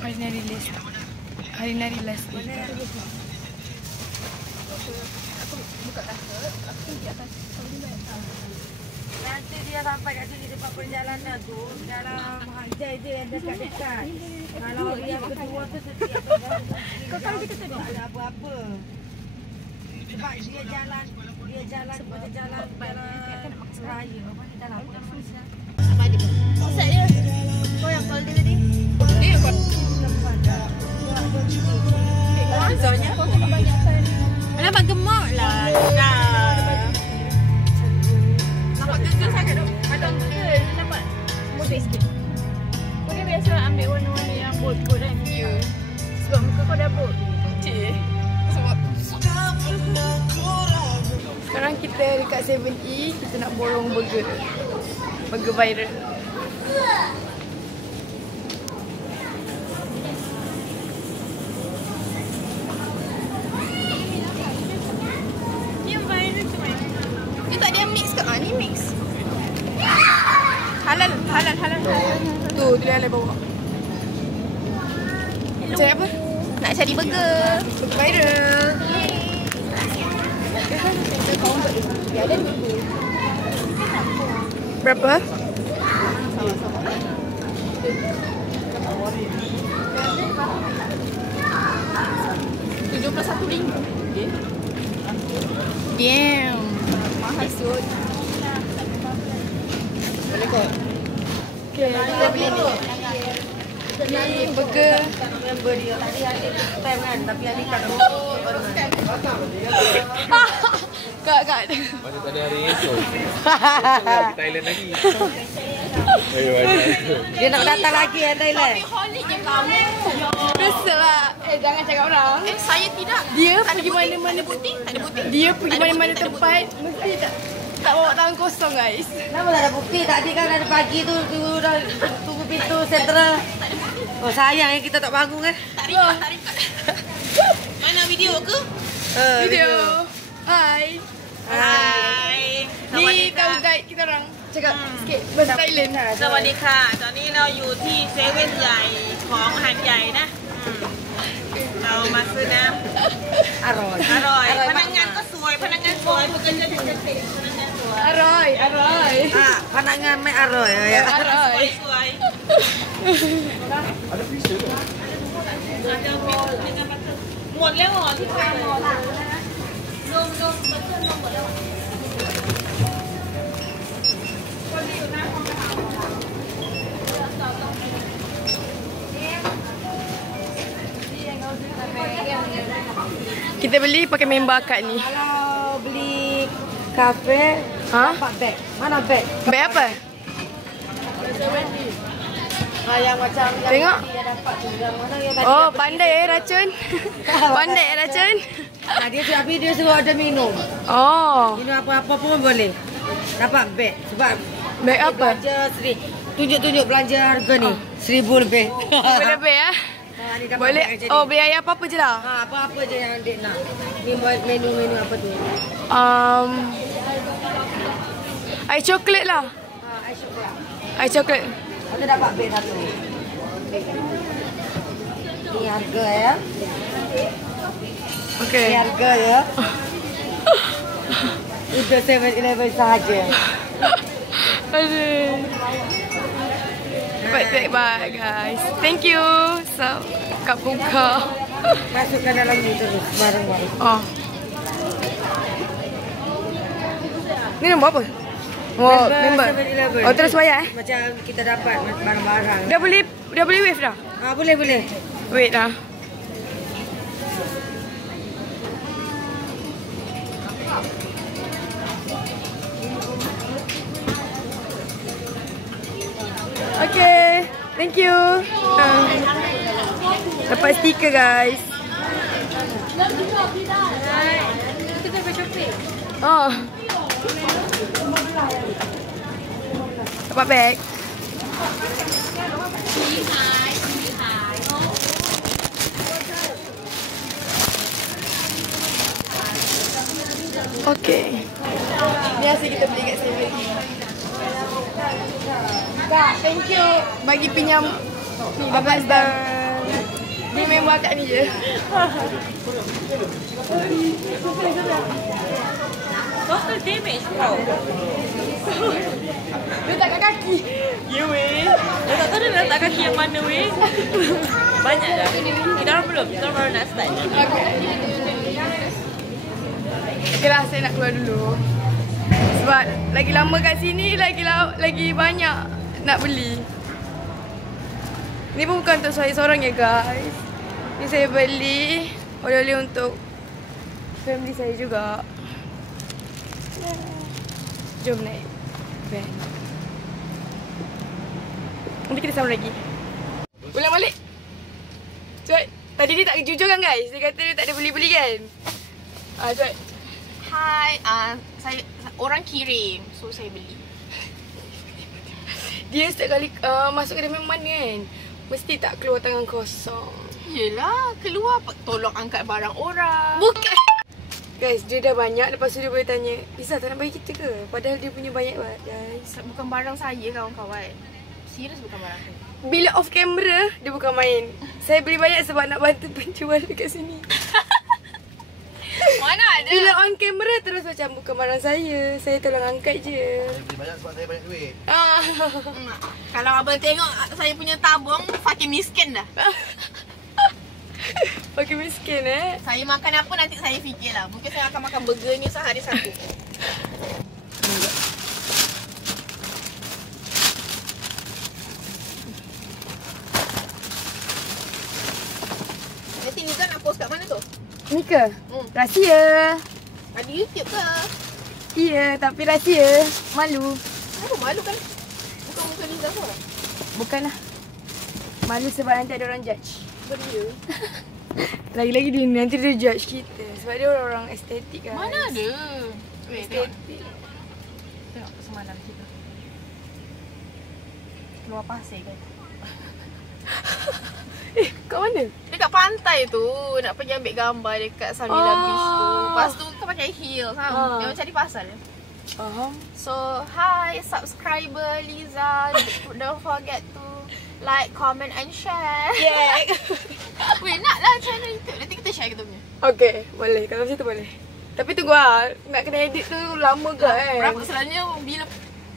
Hari-hari list. Hari-hari list. Aku buka kasut. Aku tinggi atas. Nanti dia sampai kat sini tempat perjalanan tu dalam Hajai je yang dekat-dekat. Kalau dia kedua tu setiap perjalanan kau tahu kita tak ada apa-apa. Sebab dia jalan seperti jalan raya. Apa ni dalam apa nama? Apa dia? Maksud dia. Kau yang call dia tadi. Dia kau. Maksudnya kau kena banyakkan. Nampak gemuk lah. Nampak gegel sangat tu. Ada orang gegel. Nampak muda sikit. Kau ni biasa ambil warna-warna yang bold-bold kan video. Sebab muka kau dah bold. Cik. Sebab sekarang kita dekat 7E. Kita nak borong burger. Burger viral. Dia tak ada yang mix ke? Ni mix. Halal. Tu dia halal bawa. Cari apa? Nak cari burger. Burger viral. Berapa? RM71. Damn. Mahal sud. Boleh kot. Okay, kita beli ni. Ni burger. Member dia tadi ada time kan tapi ada kat Kak. Masa tadi hari esok. Pergi Thailand lagi. dia nak datang lagi Thailand. Holic je kamu. Biasalah. Jangan cakap orang. Saya tidak. Dia pergi mana-mana putih. Tak ada putih. Dia pergi mana-mana tempat mesti tak bawa tangan kosong guys. Kenapa tak ada bukti? Tadi kan ada pagi tu dah tunggu pintu sentral. Oh sayang kita tak bangun kan? Tak record. Mana video ke? Video. Hai. Ni tahu guide kita orang. Cakap sikit bahasa Thailand. สวัสดีค่ะ ตอนนี้เราอยู่ที่เซเว่นใหญ่ของหาดใหญ่นะ เรามาซื้อน้ำ อร่อย อร่อย พนักงานก็สวย พนักงานสวยพนักงานจะติดพนักงานสวย Aroy. พนักงานไม่อร่อยเลย Aroy. สวยหมดแล้วเหรอที่ทำหมดนมบัตเตอร์นมหมดแล้ว Kita beli pakai member akad ni. Kalau beli kafe, dapat beg. Mana beg? Beg apa? Yang macam Tengok. dia dapat tu. Yang mana yang tadi Oh, pandai racun. Pandai racun. dia suruh ada minum. Oh, Minum apa-apa pun boleh. Dapat beg. Sebab beg apa? belanja tunjuk-tunjuk belanja harga ni. 1,000 lebih. Boleh lebih ya? Ni dapat Boleh. beg macam ni. Oh, beli ayam apa-apa je lah. Apa-apa je yang adik nak. Ni buat menu-menu apa tu. Air coklat lah. Ais coklat. Air coklat. Ada dapat beg satu. Ni harga ya. Okay. Ni harga ya. Untuk 7-Eleven sahaja. Aduh. Baik guys. Thank you. So, Kak buka. Masukkan dalam ni terus barang-barang. Oh. Ni nombor apa? Oh, member. 7-Eleven. Oh, terus bayar Macam kita dapat barang-barang. Dah boleh wave dah? Boleh. Wait dah. Okay, thank you. Dapat stiker guys. Oh. Dapat bag. Okay. Biasa kita beli kat 7. Kak, thank you bagi pinjam ni bagas dan Dia memang kat ni je. Total damage kau. Letak kat kaki. Ya weh. Dah tak tahu dia letak kaki yang mana weh. Banyak dah. Kita orang belum. Kita orang baru nak start. Okay lah, saya nak keluar dulu. Sebab lagi lama kat sini, lagi banyak nak beli. Ni pun bukan untuk saya seorang ya guys. Ni saya beli oleh-oleh untuk family saya juga. Jom naik van. Nanti kita sama lagi. Ulang balik. Cuat. Tadi dia tak jujur kan guys? Dia kata dia tak ada beli-beli kan? Cuat. Hai, saya orang kirim, so saya beli. Dia setiap kali masuk ke dalam mana kan, mesti tak keluar tangan kosong. Yelah, keluar tolong angkat barang orang. Bukan. Guys, dia dah banyak. Lepas tu dia boleh tanya, Liza tak nak bagi kita ke? Padahal dia punya banyak banget guys. Bukan barang saya kawan-kawan. Serius bukan barang saya. Bila off camera, dia bukan main. Saya beli banyak sebab nak bantu penjual dekat sini. Mana ada? Bila on camera terus macam bukan barang saya tolong angkat je. Saya beli banyak sebab saya banyak duit. Kalau abang tengok saya punya tabung, fakir miskin dah. Pakai miskin Saya makan apa nanti saya fikirlah. Mungkin saya akan makan burgernya sehari satu. Nanti Niza nak post kat mana tu? Ni ke? Rahsia. Ada YouTube ke? Iya, tapi rahsia. Malu. Kenapa malu kan? Bukan muka Niza pun. Bukanlah. Malu sebab nanti ada orang judge. Beria. Lagi-lagi dia nanti dia judge kita. Sebab dia orang estetik kan. Mana ada? Weh, tengok. Estetik. Tengok semalam kita. Keluar pasir kan? Kat mana? Dekat pantai tu. Nak pergi ambil gambar dekat Samila Beach tu. Lepas tu kau pakai heels ha? Memang cari pasal. Faham. So, hi subscriber Liza. Don't forget to like, comment and share. Yeah. Weh, naklah channel YouTube. Nanti kita share kita punya. Okay, boleh. Kalau macam tu boleh. Tapi tunggu lah. Nak kena edit tu lama ke kan? Berapa selalunya bila?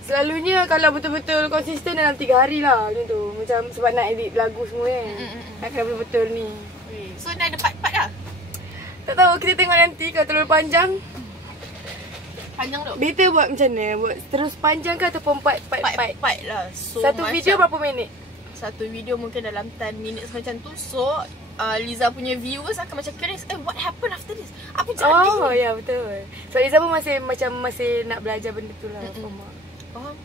Selalunya kalau betul-betul konsisten dalam 3 hari lah macam tu. Macam sebab nak edit lagu semua kan. Nak kena betul-betul ni. So, dah ada part-part dah? Tak tahu, kita tengok nanti kalau terlalu panjang. Panjang tu? Better buat macam mana? Buat terus panjang ke ataupun part Part lah. So, satu video berapa minit? Satu video mungkin dalam 10 minutes macam tu. So, Liza punya viewers akan macam curious. What happened after this? Apa jadi? Oh, ya betul. So Liza pun masih nak belajar benda tu lah. Faham?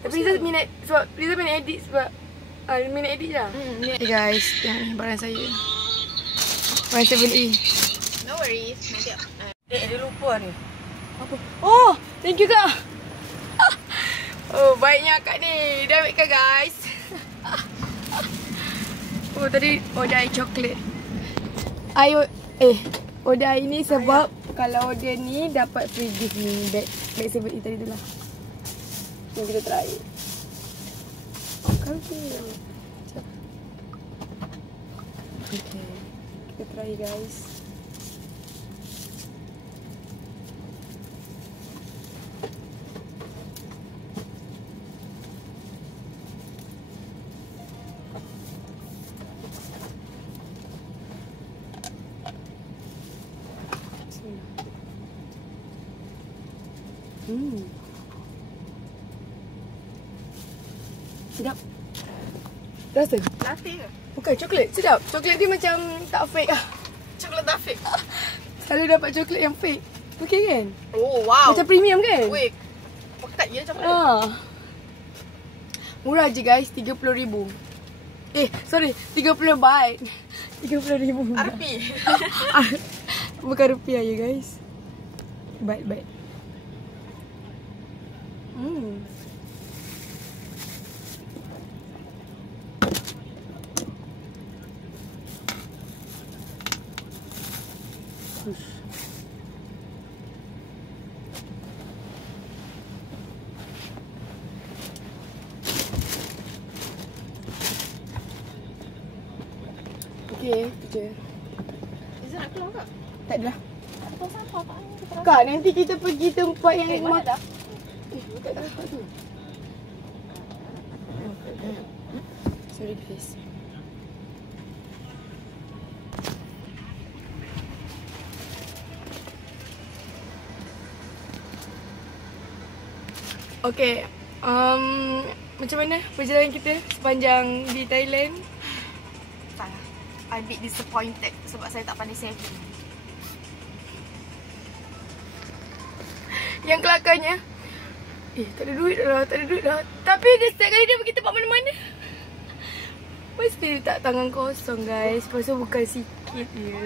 Tapi Liza minat sebab Liza minat edit sebab minat edit lah. Okay guys, yang ni barang saya. Barang 7E. No worries. Nanti Dia lupa ni. Apa? Oh, thank you kak. Oh, baiknya kak ni. Dia ambil kak guys. Oh, tadi order air coklat. Order air ni sebab kalau order ni dapat free gift ni. Bag 7E tadi tu lah. Yang kita try. Okay. Kita try guys. Sedap. Rasa? latte ke? Bukan, coklat. Sedap. Coklat dia macam tak fake lah. Coklat tak fake. Selalu dapat coklat yang fake. Okay kan? Oh, wow. Macam premium kan? Weh, pekat je coklat. Murah je guys, 30,000. Sorry, 30 baht. 30,000. RP. Bukan rupiah ya guys. Baik. Okay, tu je. Izzah nak keluar tak? Tak adalah. Atau siapa Pak Ani kita Kak, nanti kita pergi tempat yang mana dah? tak dah tu. Sorry guys. Okay, macam mana perjalanan kita sepanjang di Thailand? Tak lah. I'm a bit disappointed sebab saya tak pandai saving. Yang kelakarnya, tak ada duit dah, tak ada duit dah. Tapi dia setiap kali dia pergi tempat mana-mana, mesti tak tangan kosong guys. Pasal bukan sikit dia.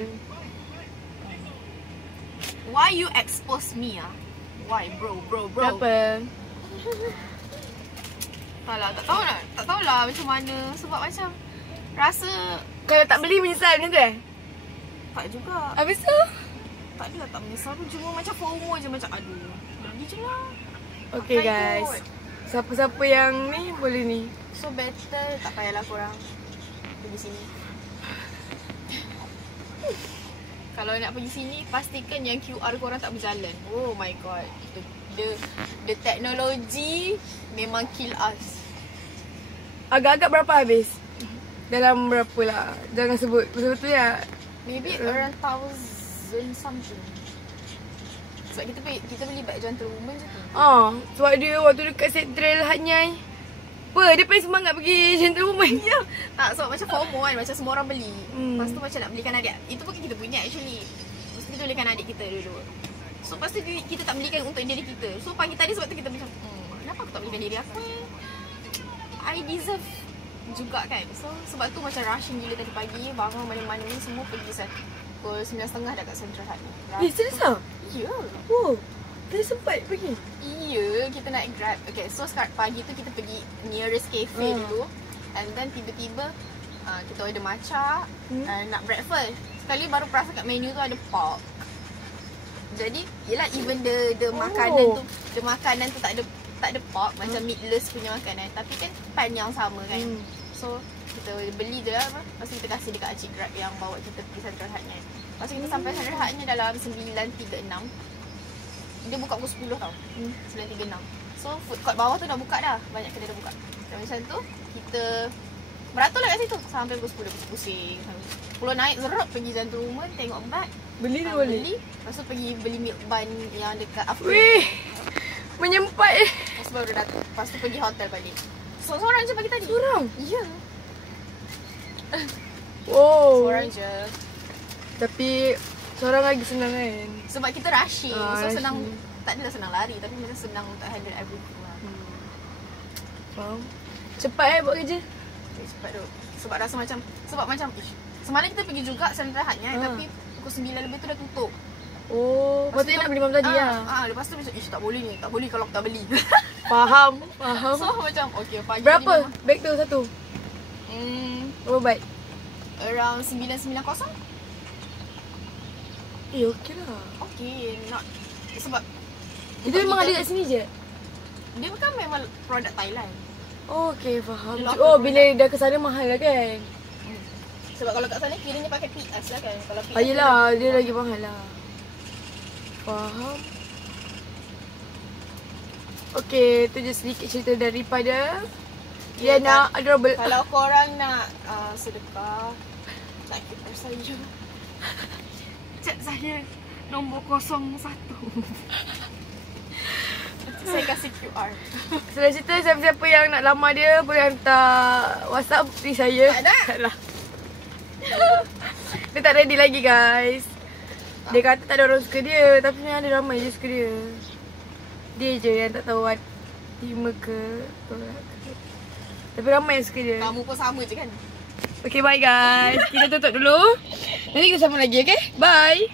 Why you expose me ah? Why bro? Kenapa? Tak tahulah macam mana. Sebab macam rasa Kalau tak beli menyesal macam tu tak juga. Habis tu? Tak adalah tak menyesal pun. Cuma macam FOMO je. Macam aduh, beli je lah. Okay Pakai guys, kot. siapa-siapa yang ni boleh ni. So better tak payahlah korang pergi sini. Kalau nak pergi sini, pastikan yang QR korang tak berjalan. Oh my god. The technology memang kill us. Agak-agak berapa habis? Dalam berapa lah? Jangan sebut betul-betul ya. Maybe around 1,000 something. Sebab kita beli beg gentlewoman je tu. Sebab dia waktu dekat Central Hatnyai. Dia paling semangat pergi gentlewoman. Ya. Tak, sebab macam FOMO kan. Macam semua orang beli. Lepas tu macam nak belikan adik. Itu pun kita punya actually. Lepas tu kita belikan adik kita dulu. So lepas tu kita tak belikan untuk diri kita. So pagi tadi sebab tu kita macam kenapa aku tak belikan diri aku ni? I deserve juga kan. So sebab tu macam rushing gila tadi pagi. Bangun mana-mana ni semua pergi pukul 9.30 dah kat Central Hut ni. Serius lah? Ya. Wow, tadi sempat pergi? Iya, kita naik Grab. Okay, so sekarang pagi tu kita pergi nearest cafe dulu. And then tiba-tiba kita order matcha nak breakfast. Sekali baru perasan kat menu tu ada pork. Jadi, yelah even the makanan tu, tak ada pork, macam meatless punya makanan. Tapi kan pan yang sama kan. So, kita beli je lah. Lepas tu kita kasih dekat Acik Grab yang bawa kita pergi Central Hut ni. Lepas tu kita sampai Central Hut ni dalam 9.36. Dia buka pukul 10 tau. 9.36. So food court bawah tu dah buka dah. Banyak kedai dah buka. Dan macam tu kita beratur lah kat situ sampai pukul 10 pusing. Pulau naik zerap pergi gentlewoman tengok bag. Beli tu boleh? Beli. Lepas tu pergi beli milk bun yang dekat Afro. Wih, menyempat Lepas tu baru datang. Lepas tu pergi hotel balik. So seorang je pagi tadi. Seorang? Ya. Wow. Seorang je. Tapi seorang lagi senang kan? Sebab kita rushing. So rushing. senang. Tak adalah senang lari. Tapi macam senang untuk handle everything lah. Faham. Cepat buat kerja? Cepat tu. Sebab rasa macam semalam kita pergi juga Central Hut ni tapi pukul 9 lebih tu dah tutup. Oh, lepas tu nak beli malam tadi lah. Lepas tu macam tak boleh ni. Tak boleh kalau aku tak beli. Faham. So macam okay pagi berapa ni beg tu satu? Berapa baik? Around 990. Okay lah. Okay, not sebab Itu memang ada kat sini je? dia kan memang produk Thailand. Oh, okay, faham. Dia Oh, local bila dah ke sana mahal lah kan? Sebab kalau kat sana kiranya pakai PS lah kan. Kalau PS Yelah, dia lagi mahal lah. Faham. Okay, tu je sedikit cerita daripada Liana Adorable. Kalau korang nak sedekah, nak kita saya. Chat saya nombor 01. Saya kasih QR. Sudah cerita siapa-siapa yang nak lamar dia boleh hantar WhatsApp di saya. Tak ada. Tak lah. Dia tak ready lagi guys. Dia kata tak ada orang suka dia. Tapi ada ramai je suka dia. Dia je yang tak tahu terima ke tolak ke. Tapi ramai yang suka dia. Kamu pun sama je kan? Okay, bye guys. Kita tutup dulu. Nanti kita sambung lagi, okay? Bye.